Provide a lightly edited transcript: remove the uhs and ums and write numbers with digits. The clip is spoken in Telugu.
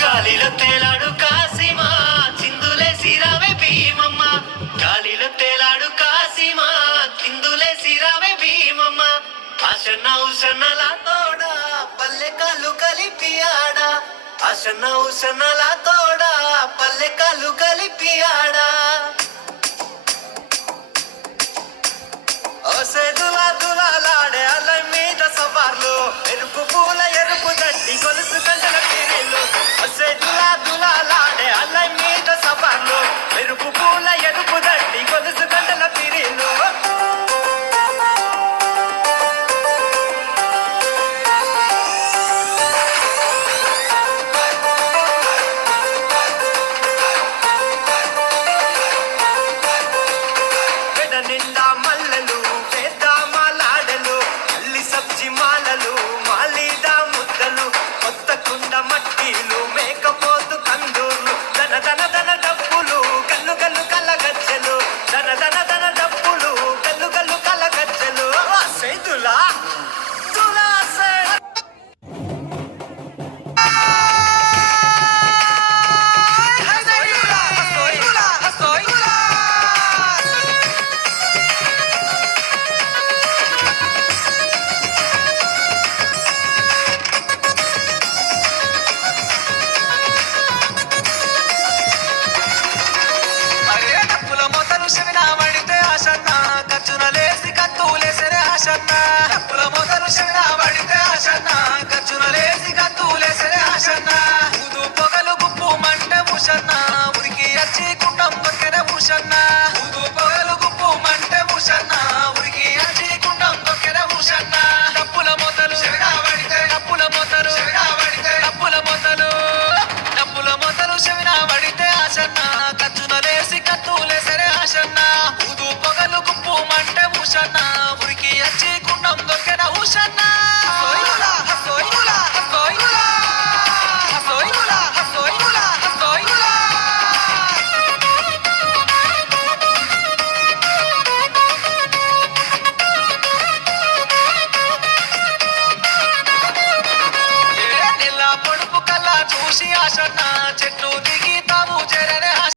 గాలిలో తేలాడు కాసిమా చిందులేసి రావే భీమమ్మ గాలిలో తేలాడు కాసిమా చిందులేసి రావే భీమమ్మ ఆశన్న ఉషన్నల తోడా పల్లె కాళ్ళు కలిపి ఆడా ఆశన్న ఉషన్నల తోడా పల్లె కాళ్ళు కలిపి ఆడా దులా దులాలాడే అల్ల మీద సవార్లు ఎరుపు పూల ఎరుపు దట్టి కొలుసు గంటల పీరీలు దులా దులాలాడే అల్ల మీద సవార్లు ఎరుపు పూల ఎరుపు దట్టి కొలుసు గంటల పీరీలు నిండా మల్లెలు మాలలు మాలీదా ముద్దలు కొత్త కుండ మట్టిలు మేకపోతు కందూర్లు దన దన దన డప్పులు గల్లు గల్లు కల గజ్జలు దన దన దన డప్పులు గల్లు గల్లు కల గజ్జలు సైదులా ఉరికి వచ్చి కుండం దొరికిన హుషన్న